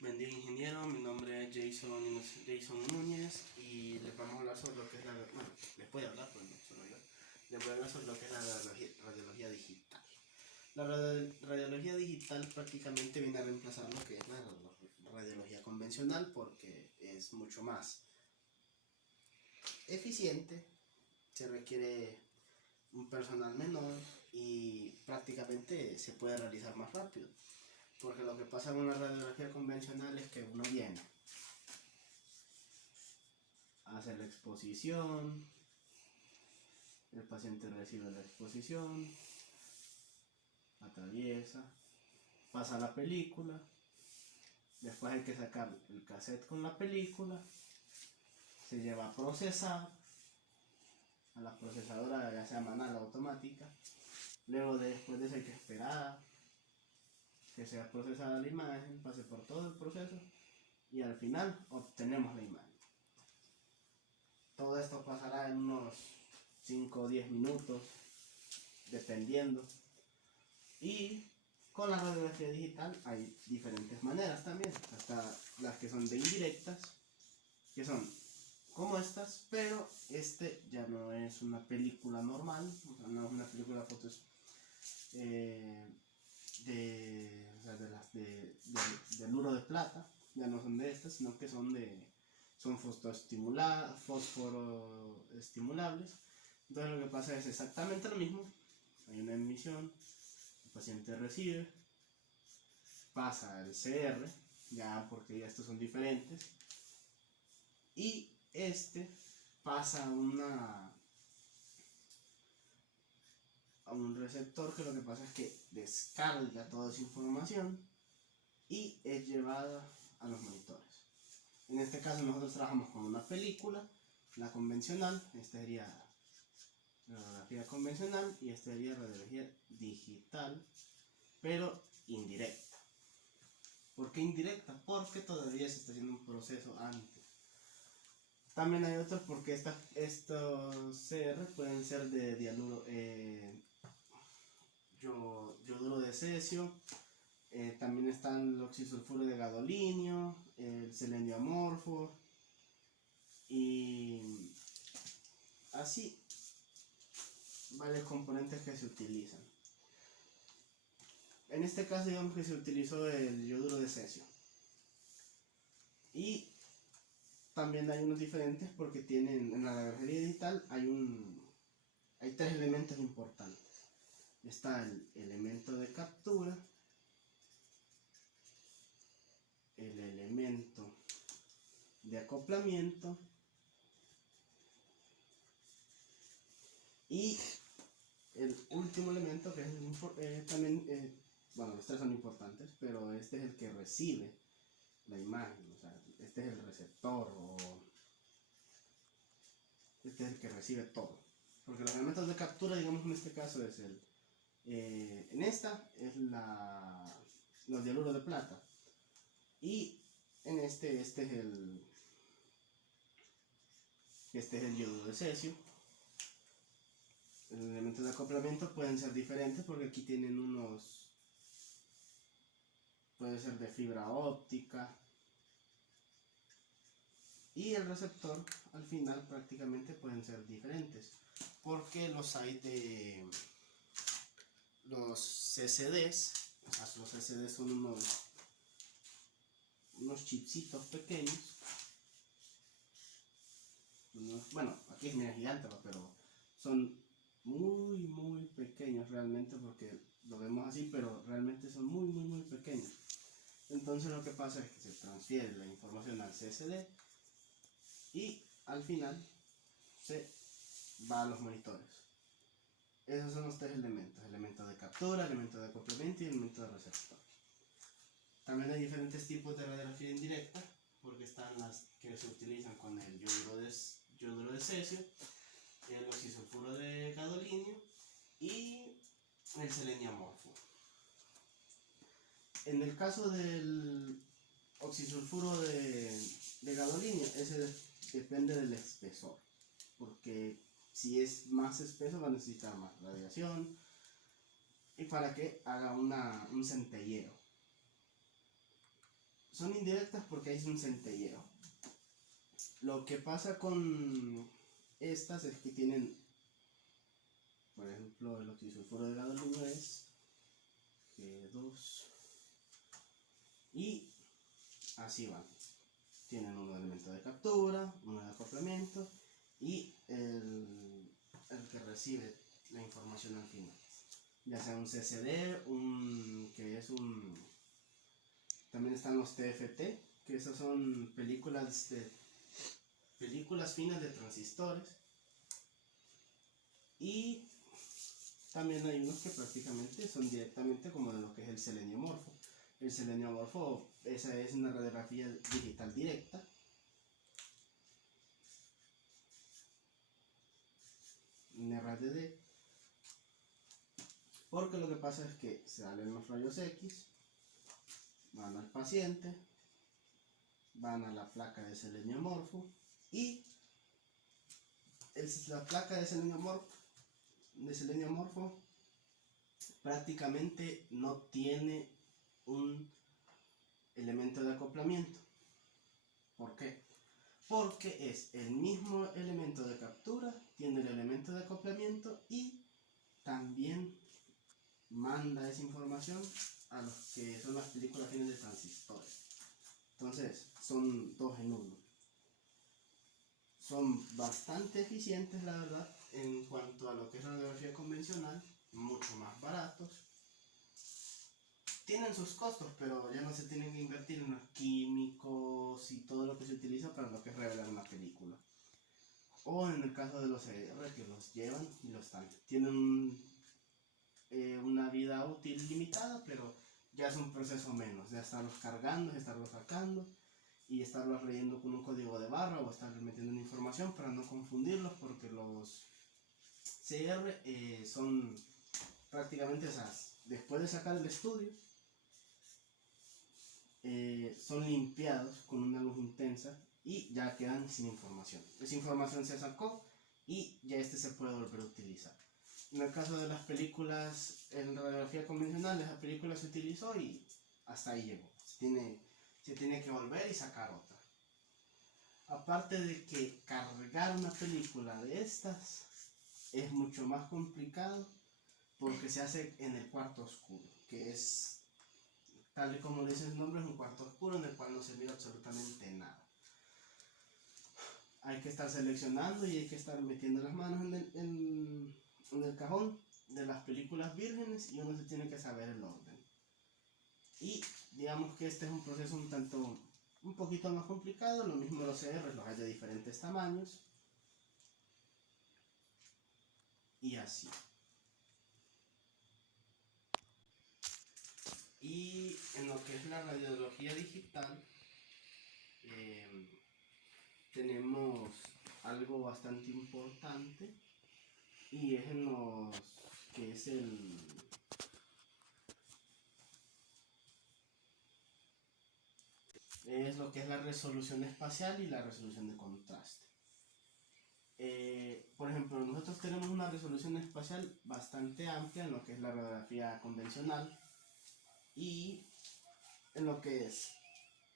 Buen día, ingeniero, mi nombre es Jason Núñez y les vamos a hablar sobre lo que es les voy a hablar, pues no solo yo, les voy a hablar sobre lo que es la radiología digital. La radiología digital prácticamente viene a reemplazar lo que es la radiología convencional porque es mucho más eficiente, se requiere un personal menor y prácticamente se puede realizar más rápido. Porque lo que pasa en una radiografía convencional es que uno viene, hace la exposición, el paciente recibe la exposición, atraviesa, pasa la película, después hay que sacar el cassette con la película, se lleva a procesar a la procesadora, ya sea manual o automática, luego después de eso hay que esperar que sea procesada la imagen, pase por todo el proceso y al final obtenemos la imagen. Todo esto pasará en unos 5 o 10 minutos, dependiendo. Y con la radiografía digital hay diferentes maneras también, hasta las que son de indirectas, que son como estas, pero ya no es una película normal, o sea, no es una película fotos de luro de plata, ya no son de estas, sino que son fósforo estimulables. Entonces lo que pasa es exactamente lo mismo, hay una emisión, el paciente recibe, pasa el CR, ya porque ya estos son diferentes, y pasa a un receptor que lo que pasa es que descarga toda esa información y es llevada a los monitores. En este caso nosotros trabajamos con una película, la convencional, esta sería la radiografía convencional y esta sería radiografía digital, pero indirecta. ¿Por qué indirecta? Porque todavía se está haciendo un proceso antes. También hay otros porque estos CR pueden ser de yoduro de cesio, también están el oxisulfuro de gadolinio, el selenio amorfo y así varios componentes que se utilizan. En este caso digamos que se utilizó el yoduro de cesio y también hay unos diferentes porque en la radiografía digital hay tres elementos importantes. Está el elemento de captura, el elemento de acoplamiento y el último elemento que es también, bueno, los tres son importantes, pero este es el que recibe la imagen, o sea, este es el receptor o este es el que recibe todo. Porque los elementos de captura, digamos en este caso es en esta es los dialuros de plata y en este es el yoduro de cesio. Los elementos de acoplamiento pueden ser diferentes porque aquí tienen puede ser de fibra óptica y el receptor al final prácticamente pueden ser diferentes porque los hay de los CCDs, o sea, los CCDs son unos chipsitos pequeños, bueno, aquí es media gigante, pero son muy pequeños realmente porque lo vemos así, pero realmente son muy pequeños. Entonces lo que pasa es que se transfiere la información al CSD y al final se va a los monitores. Esos son los tres elementos: elemento de captura, elemento de acoplamiento y elemento de receptor. También hay diferentes tipos de radiografía indirecta, porque están las que se utilizan con el yoduro de cesio, el oxisulfuro de gadolinio y el selenio amorfo. En el caso del oxisulfuro de gadolinio, ese depende del espesor, porque si es más espeso va a necesitar más radiación y para que haga un centellero. son indirectas porque hay un centelleo. Lo que pasa con estas es que tienen, por ejemplo, el oxisulfuro de gadolinio es G2 y así van. Tienen un elemento de captura, uno de acoplamiento y el que recibe la información al final. Ya sea un CCD, también están los TFT, que esas son películas finas de transistores. Y también hay unos que prácticamente son directamente como de lo que es el seleniomorfo. El seleniomorfo, esa es una radiografía digital directa. Un RDD. Porque lo que pasa es que salen los rayos X, van al paciente, van a la placa de seleniomorfo y la placa de seleniomorfo prácticamente no tiene un elemento de acoplamiento. ¿Por qué? Porque es el mismo elemento de captura, tiene el elemento de acoplamiento y también manda esa información a los que son las películas finas de transistores. Entonces, son dos en uno. Son bastante eficientes, la verdad, en cuanto a lo que es radiografía convencional, mucho más baratos. Tienen sus costos, pero ya no se tienen que invertir en los químicos y todo lo que se utiliza para lo que es revelar una película. O en el caso de los ER, que los llevan y los dan. Tienen una vida útil limitada, pero ya es un proceso menos de estarlos cargando, de estarlos sacando y estarlos leyendo con un código de barra o estar metiendo una información para no confundirlos, porque los CR son prácticamente esas. Después de sacar el estudio, son limpiados con una luz intensa y ya quedan sin información. Esa información se sacó y ya se puede volver a utilizar. En el caso de las películas en radiografía convencional, esa película se utilizó y hasta ahí llegó. Se tiene que volver y sacar otra. Aparte de que cargar una película de estas es mucho más complicado porque se hace en el cuarto oscuro, que es, tal y como dice el nombre, es un cuarto oscuro en el cual no se mira absolutamente nada. Hay que estar seleccionando y hay que estar metiendo las manos en el cajón de las películas vírgenes y uno se tiene que saber el orden. Y digamos que este es un proceso un poquito más complicado. Lo mismo los CR, los hay de diferentes tamaños y así. Y en lo que es la radiología digital, tenemos algo bastante importante y es en los que es lo que es la resolución espacial y la resolución de contraste. Por ejemplo, nosotros tenemos una resolución espacial bastante amplia en lo que es la radiografía convencional y en lo que es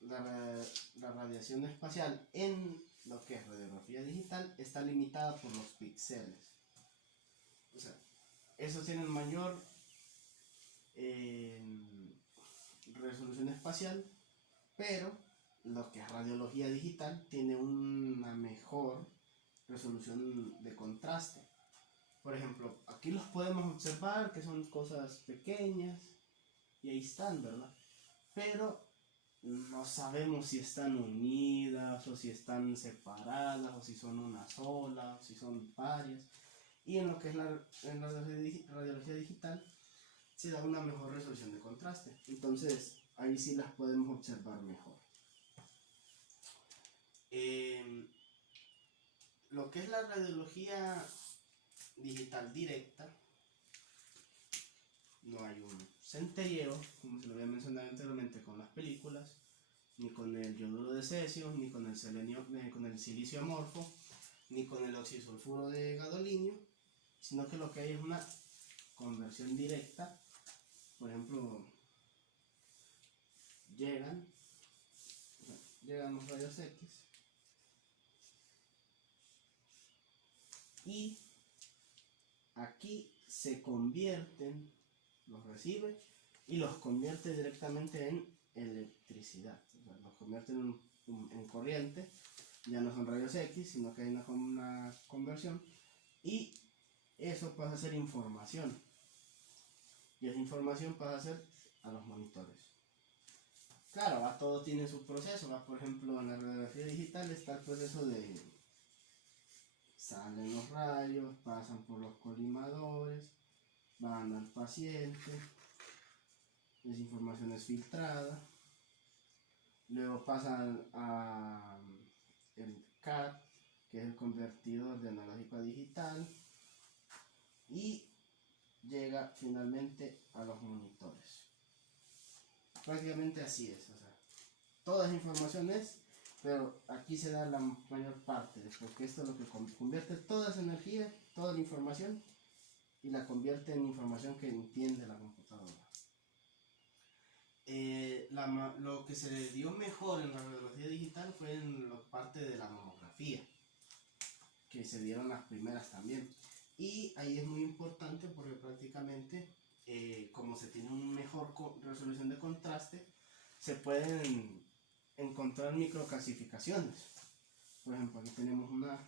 la radiación espacial en lo que es radiografía digital está limitada por los píxeles. O sea, esos tienen mayor resolución espacial, pero lo que es radiología digital tiene una mejor resolución de contraste. Por ejemplo, aquí los podemos observar que son cosas pequeñas y ahí están, ¿verdad? Pero no sabemos si están unidas o si están separadas o si son una sola o si son varias. Y en lo que es en la radiología digital se da una mejor resolución de contraste. Entonces ahí sí las podemos observar mejor. Lo que es la radiología digital directa, no hay un centelleo, como se lo había mencionado anteriormente con las películas, ni con el yoduro de cesio, ni con el con el silicio amorfo, ni con el oxisulfuro de gadolinio, sino que lo que hay es una conversión directa. Por ejemplo, llegan, llegan los rayos X y aquí se convierten, los recibe y los convierte directamente en electricidad, o sea, los convierte en corriente. Ya no son rayos X, sino que hay una conversión y eso pasa a ser información, y esa información pasa a ser a los monitores. Claro, todo tiene su proceso. Por ejemplo, en la radiografía digital está el proceso de salen los rayos, pasan por los colimadores, van al paciente, esa información es filtrada, luego pasan a el CAD, que es el convertidor de analógico a digital, y llega finalmente a los monitores. Prácticamente así es, o sea, toda esa información es, pero aquí se da la mayor parte, porque esto es lo que convierte toda esa energía, toda la información, y la convierte en información que entiende la computadora. Lo que se le dio mejor en la radiografía digital fue en la parte de la mamografía, que se dieron las primeras también. Y ahí es muy importante porque prácticamente, como se tiene una mejor resolución de contraste, se pueden encontrar microcalcificaciones. Por ejemplo, aquí tenemos una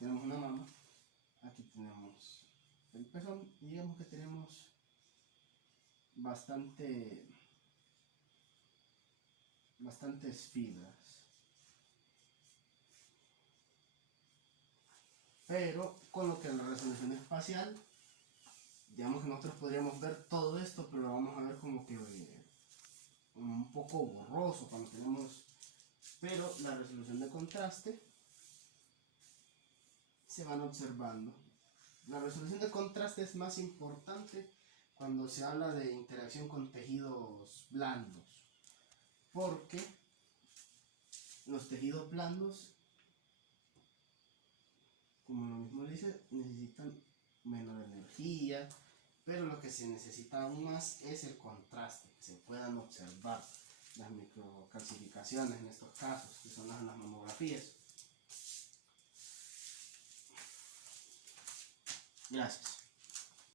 mama, aquí tenemos el pezón, y digamos que tenemos bastantes fibras. Pero con lo que es la resolución espacial, digamos que nosotros podríamos ver todo esto, pero lo vamos a ver como que un poco borroso cuando tenemos, pero la resolución de contraste se van observando. La resolución de contraste es más importante cuando se habla de interacción con tejidos blandos, porque los tejidos blandos, como lo mismo dice, necesitan menor energía, pero lo que se necesita aún más es el contraste, que se puedan observar las microcalcificaciones en estos casos, que son las mamografías. Gracias.